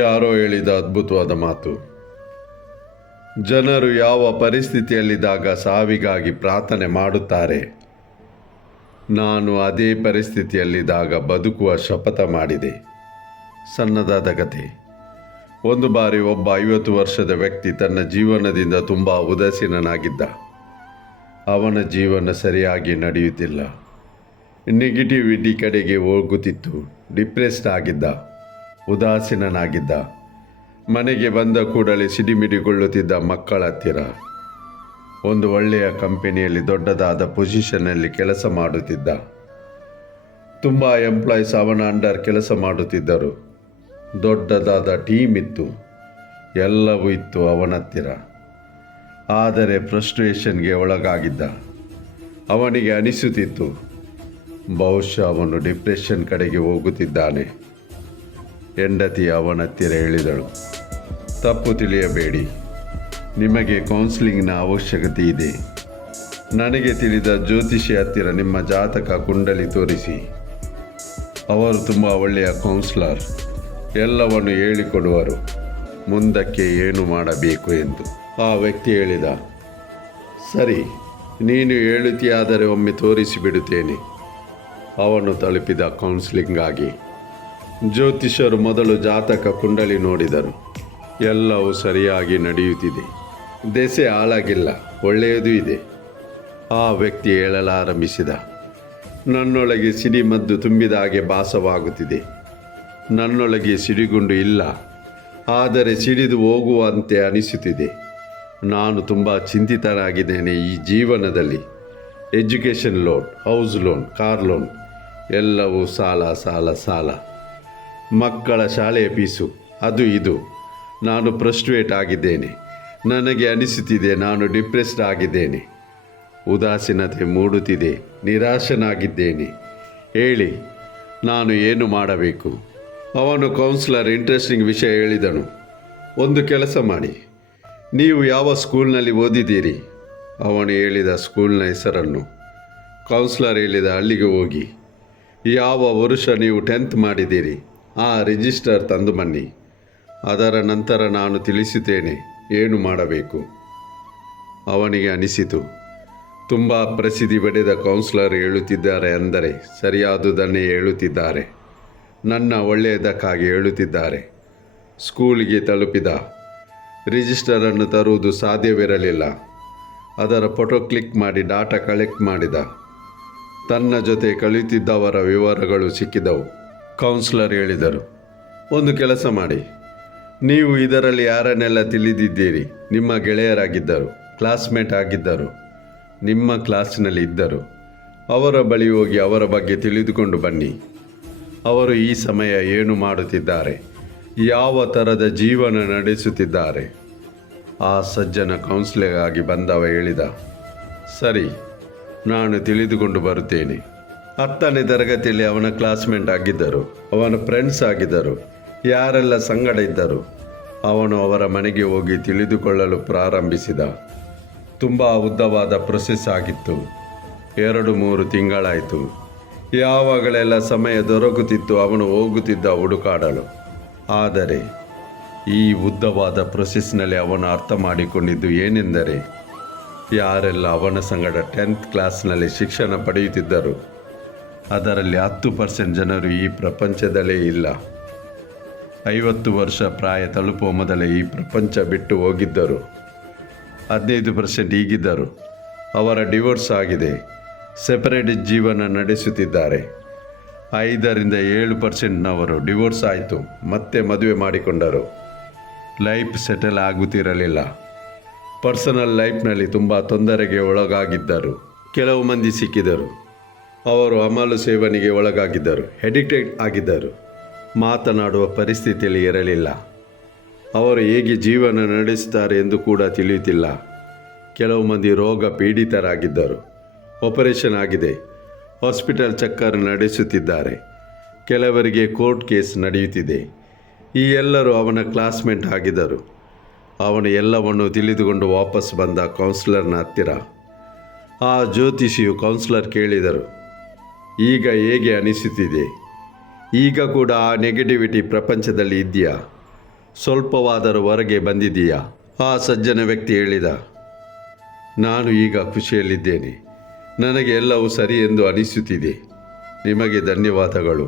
ಯಾರೋ ಹೇಳಿದ ಅದ್ಭುತವಾದ ಮಾತು. ಜನರು ಯಾವ ಪರಿಸ್ಥಿತಿಯಲ್ಲಿದ್ದಾಗ ಸಾವಿಗಾಗಿ ಪ್ರಾರ್ಥನೆ ಮಾಡುತ್ತಾರೆ, ನಾನು ಅದೇ ಪರಿಸ್ಥಿತಿಯಲ್ಲಿದ್ದಾಗ ಬದುಕುವ ಶಪಥ ಮಾಡಿದೆ. ಸಣ್ಣದಾದ ಕತೆ. ಒಂದು ಬಾರಿ ಒಬ್ಬ 50 ವರ್ಷದ ವ್ಯಕ್ತಿ ತನ್ನ ಜೀವನದಿಂದ ತುಂಬ ಉದಾಸೀನನಾಗಿದ್ದ. ಅವನ ಜೀವನ ಸರಿಯಾಗಿ ನಡೆಯುತ್ತಿಲ್ಲ. ನೆಗೆಟಿವಿಟಿ ಕಡೆಗೆ ಹೋಗುತ್ತಿತ್ತು. ಡಿಪ್ರೆಸ್ಡ್ ಆಗಿದ್ದ, ಉದಾಸೀನನಾಗಿದ್ದ. ಮನೆಗೆ ಬಂದ ಕೂಡಲೇ ಸಿಡಿಮಿಡಿಗೊಳ್ಳುತ್ತಿದ್ದ ಮಕ್ಕಳ ಹತ್ತಿರ. ಒಂದು ಒಳ್ಳೆಯ ಕಂಪನಿಯಲ್ಲಿ ದೊಡ್ಡದಾದ ಪೊಸಿಷನ್ನಲ್ಲಿ ಕೆಲಸ ಮಾಡುತ್ತಿದ್ದ. ತುಂಬ ಎಂಪ್ಲಾಯೀಸ್ ಅವನ ಅಂಡರ್ ಕೆಲಸ ಮಾಡುತ್ತಿದ್ದರು. ದೊಡ್ಡದಾದ ಟೀಮ್ ಇತ್ತು. ಎಲ್ಲವೂ ಇತ್ತು ಅವನ ಹತ್ತಿರ. ಆದರೆ ಫ್ರಸ್ಟ್ರೇಷನ್ಗೆ ಒಳಗಾಗಿದ್ದ. ಅವನಿಗೆ ಅನಿಸುತ್ತಿತ್ತು, ಬಹುಶಃ ಅವನು ಡಿಪ್ರೆಷನ್ ಕಡೆಗೆ ಹೋಗುತ್ತಿದ್ದಾನೆ. ಹೆಂಡತಿ ಅವನ ಹತ್ತಿರ ಹೇಳಿದಳು, ತಪ್ಪು ತಿಳಿಯಬೇಡಿ, ನಿಮಗೆ ಕೌನ್ಸಿಲಿಂಗ್ನ ಅವಶ್ಯಕತೆ ಇದೆ. ನನಗೆ ತಿಳಿದ ಜ್ಯೋತಿಷಿ ಹತ್ತಿರ ನಿಮ್ಮ ಜಾತಕ ಕುಂಡಲಿ ತೋರಿಸಿ. ಅವರು ತುಂಬ ಒಳ್ಳೆಯ ಕೌನ್ಸಿಲರ್. ಎಲ್ಲವನ್ನು ಹೇಳಿಕೊಡುವರು, ಮುಂದಕ್ಕೆ ಏನು ಮಾಡಬೇಕು ಎಂದು. ಆ ವ್ಯಕ್ತಿ ಹೇಳಿದ, ಸರಿ, ನೀನು ಹೇಳುತ್ತೀಯಾದರೆ ಒಮ್ಮೆ ತೋರಿಸಿಬಿಡುತ್ತೇನೆ. ಅವನು ತಲುಪಿದ ಕೌನ್ಸಿಲಿಂಗಾಗಿ. ಜ್ಯೋತಿಷರು ಮೊದಲು ಜಾತಕ ಕುಂಡಲಿ ನೋಡಿದರು. ಎಲ್ಲವೂ ಸರಿಯಾಗಿ ನಡೆಯುತ್ತಿದೆ. ದೆಸೆ ಹಾಳಾಗಿಲ್ಲ, ಒಳ್ಳೆಯದೂ ಇದೆ. ಆ ವ್ಯಕ್ತಿ ಹೇಳಲಾರಂಭಿಸಿದ, ನನ್ನೊಳಗೆ ಸಿಡಿಮದ್ದು ತುಂಬಿದ ಹಾಗೆ ಭಾಸವಾಗುತ್ತಿದೆ. ನನ್ನೊಳಗೆ ಸಿಡಿಗುಂಡು ಇಲ್ಲ, ಆದರೆ ಸಿಡಿದು ಹೋಗುವಂತೆ ಅನಿಸುತ್ತಿದೆ. ನಾನು ತುಂಬ ಚಿಂತಿತನಾಗಿದ್ದೇನೆ. ಈ ಜೀವನದಲ್ಲಿ education loan, house loan, car loan, ಎಲ್ಲವೂ ಸಾಲ ಸಾಲ ಸಾಲ. ಮಕ್ಕಳ ಶಾಲೆಯ ಫೀಸು, ಅದು ಇದು. ನಾನು ಫ್ರಸ್ಟ್ರೇಟ್ ಆಗಿದ್ದೇನೆ. ನನಗೆ ಅನಿಸುತ್ತಿದೆ ನಾನು ಡಿಪ್ರೆಸ್ಡ್ ಆಗಿದ್ದೇನೆ. ಉದಾಸೀನತೆ ಮೂಡುತ್ತಿದೆ. ನಿರಾಶನಾಗಿದ್ದೇನೆ. ಹೇಳಿ, ನಾನು ಏನು ಮಾಡಬೇಕು? ಅವನು ಕೌನ್ಸಿಲರ್ ಇಂಟ್ರೆಸ್ಟಿಂಗ್ ವಿಷಯ ಹೇಳಿದನು. ಒಂದು ಕೆಲಸ ಮಾಡಿ, ನೀವು ಯಾವ ಸ್ಕೂಲ್ನಲ್ಲಿ ಓದಿದ್ದೀರಿ? ಅವನು ಹೇಳಿದ ಸ್ಕೂಲ್ನ ಹೆಸರನ್ನು. ಕೌನ್ಸಿಲರ್ ಹೇಳಿದ, ಅಲ್ಲಿಗೆ ಹೋಗಿ. ಯಾವ ವರ್ಷ ನೀವು 10th ಮಾಡಿದ್ದೀರಿ ಆ ರಿಜಿಸ್ಟರ್ ತಂದು ಬನ್ನಿ. ಅದರ ನಂತರ ನಾನು ತಿಳಿಸುತ್ತೇನೆ ಏನು ಮಾಡಬೇಕು. ಅವನಿಗೆ ಅನಿಸಿತು, ತುಂಬ ಪ್ರಸಿದ್ಧಿ ಪಡೆದ ಕೌನ್ಸಿಲರ್ ಹೇಳುತ್ತಿದ್ದಾರೆ ಅಂದರೆ ಸರಿಯಾದುದನ್ನೇ ಹೇಳುತ್ತಿದ್ದಾರೆ. ನನ್ನ ಒಳ್ಳೆಯದಕ್ಕಾಗಿ ಹೇಳುತ್ತಿದ್ದಾರೆ. ಸ್ಕೂಲಿಗೆ ತಲುಪಿದ. ರಿಜಿಸ್ಟರನ್ನು ತರುವುದು ಸಾಧ್ಯವಿರಲಿಲ್ಲ. ಅದರ ಫೋಟೋ ಕ್ಲಿಕ್ ಮಾಡಿ ಡಾಟಾ ಕಲೆಕ್ಟ್ ಮಾಡಿದ. ತನ್ನ ಜೊತೆ ಕಲಿಯುತ್ತಿದ್ದವರ ವಿವರಗಳು ಸಿಕ್ಕಿದವು. ಕೌನ್ಸಿಲರ್ ಹೇಳಿದರು, ಒಂದು ಕೆಲಸ ಮಾಡಿ, ನೀವು ಇದರಲ್ಲಿ ಯಾರನ್ನೆಲ್ಲ ತಿಳಿದಿದ್ದೀರಿ, ನಿಮ್ಮ ಗೆಳೆಯರಾಗಿದ್ದರು, ಕ್ಲಾಸ್ಮೇಟ್ ಆಗಿದ್ದರು, ನಿಮ್ಮ ಕ್ಲಾಸಿನಲ್ಲಿ ಇದ್ದರು, ಅವರ ಬಳಿ ಹೋಗಿ ಅವರ ಬಗ್ಗೆ ತಿಳಿದುಕೊಂಡು ಬನ್ನಿ. ಅವರು ಈ ಸಮಯ ಏನು ಮಾಡುತ್ತಿದ್ದಾರೆ, ಯಾವ ಥರದ ಜೀವನ ನಡೆಸುತ್ತಿದ್ದಾರೆ. ಆ ಸಜ್ಜನ ಕೌನ್ಸಿಲಿಂಗಾಗಿ ಬಂದವ ಹೇಳಿದ, ಸರಿ, ನಾನು ತಿಳಿದುಕೊಂಡು ಬರುತ್ತೇನೆ. 10ನೇ ತರಗತಿಯಲ್ಲಿ ಅವನ ಕ್ಲಾಸ್ಮೇಟ್ ಆಗಿದ್ದರು, ಅವನ ಫ್ರೆಂಡ್ಸ್ ಆಗಿದ್ದರು, ಯಾರೆಲ್ಲ ಸಂಗಡ ಇದ್ದರು. ಅವನು ಅವರ ಮನೆಗೆ ಹೋಗಿ ತಿಳಿದುಕೊಳ್ಳಲು ಪ್ರಾರಂಭಿಸಿದ. ತುಂಬ ಉದ್ದವಾದ ಪ್ರೊಸೆಸ್ ಆಗಿತ್ತು. 2-3 ತಿಂಗಳಾಯಿತು. ಯಾವಾಗಲೆಲ್ಲ ಸಮಯ ದೊರಕುತ್ತಿತ್ತು ಅವನು ಹೋಗುತ್ತಿದ್ದ ಹುಡುಕಾಡಲು. ಆದರೆ ಈ ಉದ್ದವಾದ ಪ್ರೊಸೆಸ್ನಲ್ಲಿ ಅವನು ಅರ್ಥ ಮಾಡಿಕೊಂಡಿದ್ದು ಏನೆಂದರೆ, ಯಾರೆಲ್ಲ ಅವನ ಸಂಗಡ 10th ಕ್ಲಾಸ್ನಲ್ಲಿ ಶಿಕ್ಷಣ ಪಡೆಯುತ್ತಿದ್ದರು ಅದರಲ್ಲಿ 10% ಜನರು ಈ ಪ್ರಪಂಚದಲ್ಲೇ ಇಲ್ಲ. 50 ವರ್ಷ ಪ್ರಾಯ ತಲುಪುವ ಮೊದಲೇ ಈ ಪ್ರಪಂಚ ಬಿಟ್ಟು ಹೋಗಿದ್ದರು. 15% ಈಗಿದ್ದರು. ಅವರ ಡಿವೋರ್ಸ್ ಆಗಿದೆ, ಸೆಪರೇಟ್ ಜೀವನ ನಡೆಸುತ್ತಿದ್ದಾರೆ. 5-7%ನವರು ಡಿವೋರ್ಸ್ ಆಯಿತು, ಮತ್ತೆ ಮದುವೆ ಮಾಡಿಕೊಂಡರು. ಲೈಫ್ ಸೆಟಲ್ ಆಗುತ್ತಿರಲಿಲ್ಲ. ಪರ್ಸನಲ್ ಲೈಫ್ನಲ್ಲಿ ತುಂಬ ತೊಂದರೆಗೆ ಒಳಗಾಗಿದ್ದರು. ಕೆಲವು ಮಂದಿ ಸಿಕ್ಕಿದರು. ಅವರು ಅಮಲು ಸೇವನೆಗೆ ಒಳಗಾಗಿದ್ದರು, ಎಡಿಕ್ಟೆಡ್ ಆಗಿದ್ದರು. ಮಾತನಾಡುವ ಪರಿಸ್ಥಿತಿಯಲ್ಲಿ ಇರಲಿಲ್ಲ. ಅವರು ಹೇಗೆ ಜೀವನ ನಡೆಸುತ್ತಾರೆ ಎಂದು ಕೂಡ ತಿಳಿಯುತ್ತಿಲ್ಲ. ಕೆಲವು ಮಂದಿ ರೋಗ ಪೀಡಿತರಾಗಿದ್ದರು. ಆಪರೇಷನ್ ಆಗಿದೆ, ಹಾಸ್ಪಿಟಲ್ ಚಕ್ಕರ್ ನಡೆಸುತ್ತಿದ್ದಾರೆ. ಕೆಲವರಿಗೆ ಕೋರ್ಟ್ ಕೇಸ್ ನಡೆಯುತ್ತಿದೆ. ಈ ಎಲ್ಲರೂ ಅವನ ಕ್ಲಾಸ್ಮೇಟ್ ಆಗಿದ್ದರು. ಅವನು ಎಲ್ಲವನ್ನು ತಿಳಿದುಕೊಂಡು ವಾಪಸ್ ಬಂದ ಕೌನ್ಸಿಲರ್ನ ಹತ್ತಿರ. ಆ ಜ್ಯೋತಿಷಿಯು ಕೌನ್ಸಿಲರ್ ಕೇಳಿದರು, ಈಗ ಹೇಗೆ ಅನಿಸುತ್ತಿದೆ? ಈಗ ಕೂಡ ಆ ನೆಗೆಟಿವಿಟಿ ಪ್ರಪಂಚದಲ್ಲಿ ಇದೆಯಾ? ಸ್ವಲ್ಪವಾದರೂ ಹೊರಗೆ ಬಂದಿದೀಯಾ? ಆ ಸಜ್ಜನ ವ್ಯಕ್ತಿ ಹೇಳಿದ. ನಾನು ಈಗ ಖುಷಿಯಲ್ಲಿದ್ದೇನೆ. ನನಗೆ ಎಲ್ಲವೂ ಸರಿ ಎಂದು ಅನಿಸುತ್ತಿದೆ. ನಿಮಗೆ ಧನ್ಯವಾದಗಳು.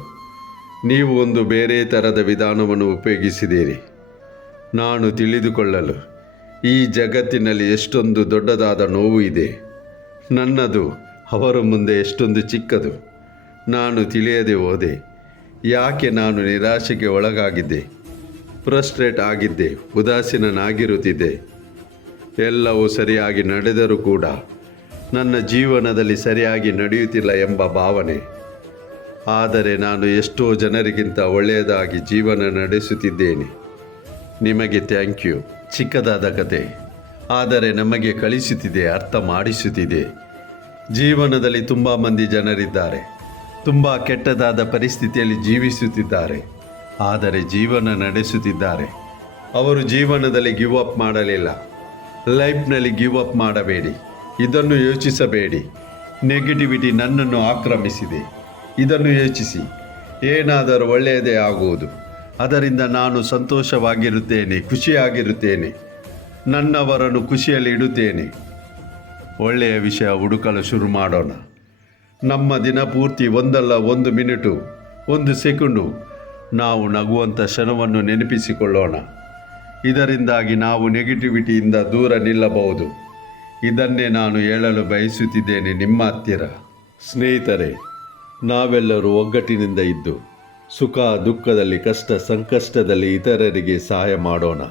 ನೀವು ಒಂದು ಬೇರೆ ಥರದ ವಿಧಾನವನ್ನು ಉಪಯೋಗಿಸಿದ್ದೀರಿ. ನಾನು ತಿಳಿದುಕೊಳ್ಳಲು ಈ ಜಗತ್ತಿನಲ್ಲಿ ಎಷ್ಟೊಂದು ದೊಡ್ಡದಾದ ನೋವು ಇದೆ. ನನ್ನದು ಅವರ ಮುಂದೆ ಎಷ್ಟೊಂದು ಚಿಕ್ಕದು. ನಾನು ತಿಳಿಯದೆ ಹೋದೆ. ಯಾಕೆ ನಾನು ನಿರಾಶೆಗೆ ಒಳಗಾಗಿದ್ದೆ, ಫ್ರಸ್ಟ್ರೇಟ್ ಆಗಿದ್ದೆ, ಉದಾಸೀನನಾಗಿರುತ್ತಿದ್ದೆ. ಎಲ್ಲವೂ ಸರಿಯಾಗಿ ನಡೆದರೂ ಕೂಡ ನನ್ನ ಜೀವನದಲ್ಲಿ ಸರಿಯಾಗಿ ನಡೆಯುತ್ತಿಲ್ಲ ಎಂಬ ಭಾವನೆ. ಆದರೆ ನಾನು ಎಷ್ಟೋ ಜನರಿಗಿಂತ ಒಳ್ಳೆಯದಾಗಿ ಜೀವನ ನಡೆಸುತ್ತಿದ್ದೇನೆ. ನಿಮಗೆ ಥ್ಯಾಂಕ್ ಯು. ಚಿಕ್ಕದಾದ ಕತೆ, ಆದರೆ ನಮಗೆ ಕಲಿಸುತ್ತಿದೆ, ಅರ್ಥ ಮಾಡಿಸುತ್ತಿದೆ. ಜೀವನದಲ್ಲಿ ತುಂಬ ಮಂದಿ ಜನರಿದ್ದಾರೆ. ತುಂಬ ಕೆಟ್ಟದಾದ ಪರಿಸ್ಥಿತಿಯಲ್ಲಿ ಜೀವಿಸುತ್ತಿದ್ದಾರೆ, ಆದರೆ ಜೀವನ ನಡೆಸುತ್ತಿದ್ದಾರೆ. ಅವರು ಜೀವನದಲ್ಲಿ ಗಿವ್ ಅಪ್ ಮಾಡಲಿಲ್ಲ. ಲೈಫ್ನಲ್ಲಿ ಗಿವ್ ಅಪ್ ಮಾಡಬೇಡಿ. ಇದನ್ನು ಯೋಚಿಸಬೇಡಿ. ನೆಗೆಟಿವಿಟಿ ನನ್ನನ್ನು ಆಕ್ರಮಿಸಿದೆ. ಇದನ್ನು ಯೋಚಿಸಿ, ಏನಾದರೂ ಒಳ್ಳೆಯದೇ ಆಗುವುದು. ಅದರಿಂದ ನಾನು ಸಂತೋಷವಾಗಿರುತ್ತೇನೆ, ಖುಷಿಯಾಗಿರುತ್ತೇನೆ, ನನ್ನವರನ್ನು ಖುಷಿಯಲ್ಲಿ ಇಡುತ್ತೇನೆ. ಒಳ್ಳೆಯ ವಿಷಯ ಹುಡುಕಲು ಶುರು ಮಾಡೋಣ. ನಮ್ಮ ದಿನ ಪೂರ್ತಿ ಒಂದಲ್ಲ ಒಂದು ಮಿನಿಟು, ಒಂದು ಸೆಕೆಂಡು ನಾವು ನಗುವಂಥ ಕ್ಷಣವನ್ನು ನೆನಪಿಸಿಕೊಳ್ಳೋಣ. ಇದರಿಂದಾಗಿ ನಾವು ನೆಗೆಟಿವಿಟಿಯಿಂದ ದೂರ ನಿಲ್ಲಬಹುದು. ಇದನ್ನೇ ನಾನು ಹೇಳಲು ಬಯಸುತ್ತಿದ್ದೇನೆ ನಿಮ್ಮ ಹತ್ತಿರ. ಸ್ನೇಹಿತರೆ, ನಾವೆಲ್ಲರೂ ಒಗ್ಗಟ್ಟಿನಿಂದ ಇದ್ದು ಸುಖ ದುಃಖದಲ್ಲಿ, ಕಷ್ಟ ಸಂಕಷ್ಟದಲ್ಲಿ ಇತರರಿಗೆ ಸಹಾಯ ಮಾಡೋಣ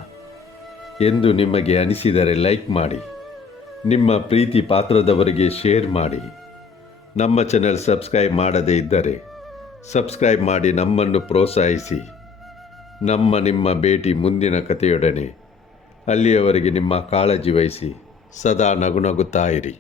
ಎಂದು ನಿಮಗೆ ಅನಿಸಿದರೆ ಲೈಕ್ ಮಾಡಿ, ನಿಮ್ಮ ಪ್ರೀತಿ ಪಾತ್ರದವರಿಗೆ ಶೇರ್ ಮಾಡಿ. ನಮ್ಮ ಚಾನೆಲ್ ಸಬ್ಸ್ಕ್ರೈಬ್ ಮಾಡದೇ ಇದ್ದರೆ ಸಬ್ಸ್ಕ್ರೈಬ್ ಮಾಡಿ ನಮ್ಮನ್ನು ಪ್ರೋತ್ಸಾಹಿಸಿ. ನಿಮ್ಮ ಭೇಟಿ ಮುಂದಿನ ಕಥೆಯೊಡನೆ. ಅಲ್ಲಿಯವರೆಗೆ ನಿಮ್ಮ ಕಾಳಜಿ ವಹಿಸಿ. ಸದಾ ನಗುನಗುತ್ತಾ ಇರಿ.